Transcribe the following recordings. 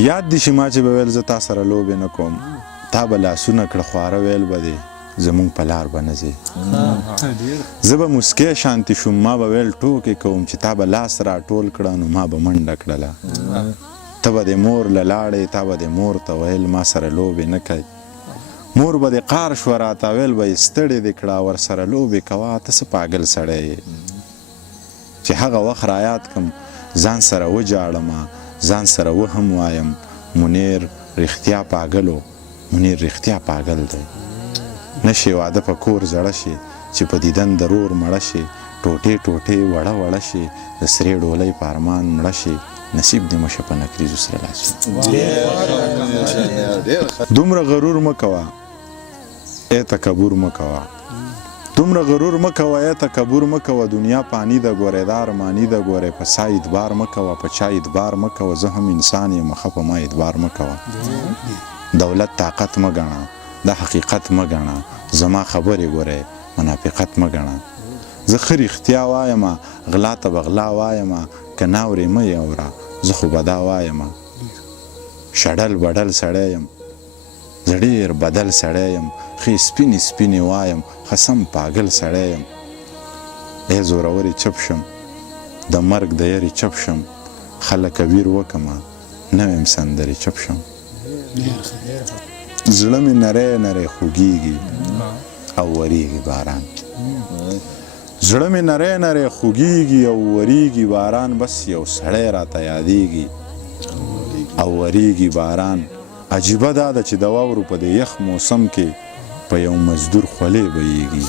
یاد دي چې ما چې به ویل زه تا سره لوبې نه کوم تا به لاسونه کړه خواره ویل به دی زمونږ په لار به نه ځې زه به مسکی شانتي شوم ما به ویل ټوکې کوم چې تا به لاس راټول کړه نو ما به منډه کړله ته به د مور له لاړې تا به د مور ته ویل ما سره لوبې نه کوي مور به د قار شوه راته ویل به یې ستړې دې کړه ورسره لوبې کوه ته څه پاګل سړی یې چې هغه وخت رایاد کړم ځان سره وجاړمه ځان سره وهم وایم منیر رښتیا پاګل و منیر رښتیا پاګل دی نشي واده په کور زړه شي چې په دیدن د رور مړه شي ټوټې ټوټې وړه وړه شي د سرې ډولۍ په ارمان مړه شي نصیب دې مشه په نکریزو سره لاس دومره غرور مه کوه ای تکبر مه کوه دومره غرور مه کوه ای تکبر مه کوه دنیا پانی د ګورې دا ارماني د ګورې په سا ادبار مه کوه په چا ادبار مه کوه زه هم انسان یم ښه په ما ادبار مه کوه دولت طاقت مه ګڼه دا حقیقت مه ګڼه زما خبرې ګورې منافقت مه ګڼه زه ښه رښتیا وایم غلا ته به غلا وایم که ناورې مه یې اوره زه خو به دا وایم شډل بډل سړی یم زه ډېر بدل سړی یم ښې سپینې سپینې وایم ښه سم پاګل سړی یم ای زورورې چپ شم د مرګ د یرې چپ شم خلکه ویر وکمه نه ویم سندرې چپ شم زړه مې نری نری خوږېږي او وریږي باران زړه مې نری نری خوږېږي او وریږي باران بس یو سړی راته یادېږي او وریږي باران عجیبه دا ده چې د واورو په دې یخ موسم کې په یو مزدور خولې بهیږي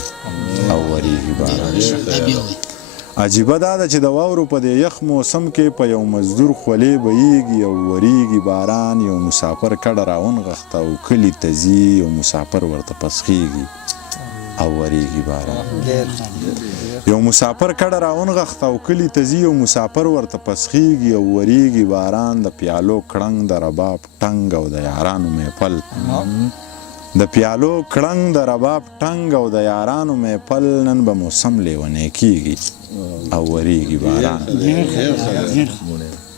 او وریږي باران عجیبه دا ده چې د واورو په دې یخ موسم کې په یو مزدور خولې بهیږي او وریږي باران یو مسافر کډه راونغښته او کلي ته ځي یو مسافر ورته پسخېږي او وریږي باران یو مسافر کډه راونغښته او کلي ته ځي یو مسافر ورته پسخېږي او وریږي باران د پیالو کړنګ د رباب ټنګ او د یارانو محفل د پیالو کړنګ د رباب ټنګ او د یارانو محفل نن به موسم لیونی کېږي او وریږي باران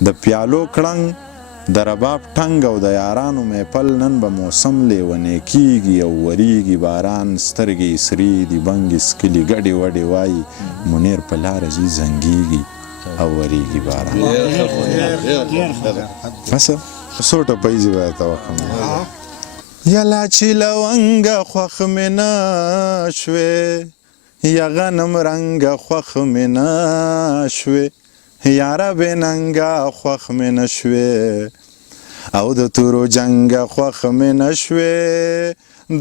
د پیالو کړنګ د رباب ټنګ او د یارانو محفل نن به موسم لیونی کېږي او وریږي باران سترګې سرې دي بنګې سکلي ګډې وډې وایي منیر په لاره ځي زنګېږي او وریږي باران بس څو ټپیزې به درته وکړم یلا چې لونګه خوښ مې نه شوې یا غنم رنګه خوښ مې نه شوې یاره بې ننګه خوښ مې نه شوې او د تورو جنګه خوښ مې نه شوې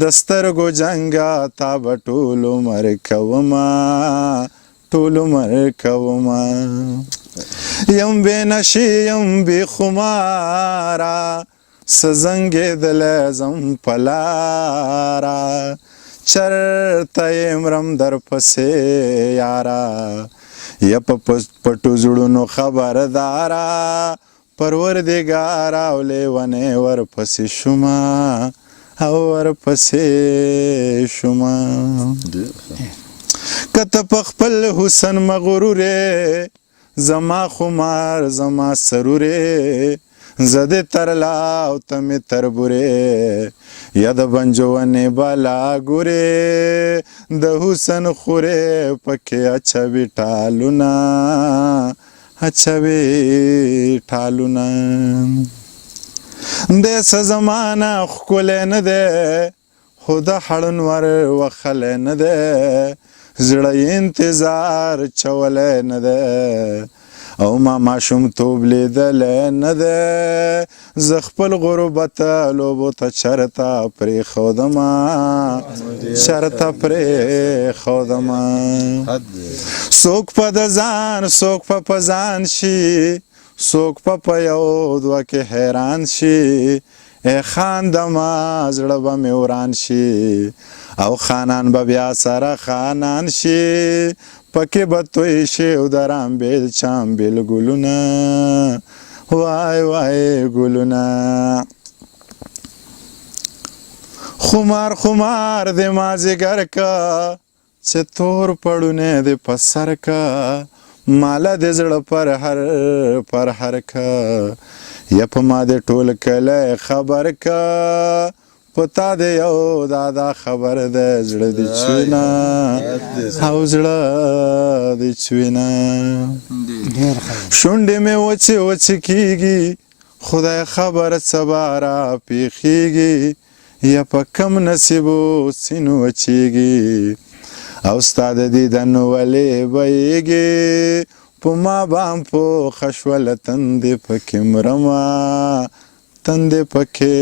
د سترګو جنګه تا به ټول عمر کومه ټول عمر کومه یم بې نشې یم بې خماره څه زنګېدلی زم په لاره چرته یې مرم درپسې یاره یا په پټو زړونو خبرداره پروردګاره او لیونې ورپسې شومه او ورپسې شومه که ته په خپل حسن مغرورې زما خمار زما سرورې زه دې ترلا او ته مې تربورې یا د بنجونې بالا ګورې د حسن خورې پکې اچوي ټالونه اچوي ټالونه دې څه زمانه ښکلی نه دی خو د هړنور وخلی نه دی زړه یې انتظار چولی نه دی او ما ماشومتوب لیدلی نه دی زه خپل غربت لوبو ته چرته پرېښودمه چرته پرېښودمه څوک په د ځان څوک په ځان شي څوک په یو دوه کې حیران شي ای خاندمه زړه به مې وران شي او خانان به بیا سره خانان شي پکې به توی شي او د رامبېل چامبېل ګلونه وای وای ګلونه خمار خمار د مازدیګر کا چې تور پړونه د په سر کا ماله د زړه پر هر کا یا په ما دې ټول کلی خبر که پتا دې یو دادا خبر ده زړه دې چوینه او زړه دې چوینه شونډې مې وچې وچې کېږي خدای خبر سبا را پیښیږي یا په کم نصیبو سینو وچیږي او ستا د دیدن ولې بیږي په ما بام پوخه شوله تندې پکې مرمه تندې پکې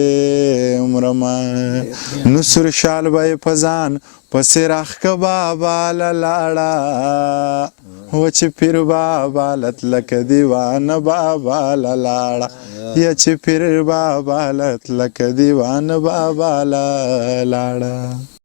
مرمه نسور شال به یې په ځان پسې راښکه بابا له لاړه و چې پیر بابا لتلکه دیوانه بابا له لاړه یا چې پیر بابا لتلکه دیوانه بابا له لاړه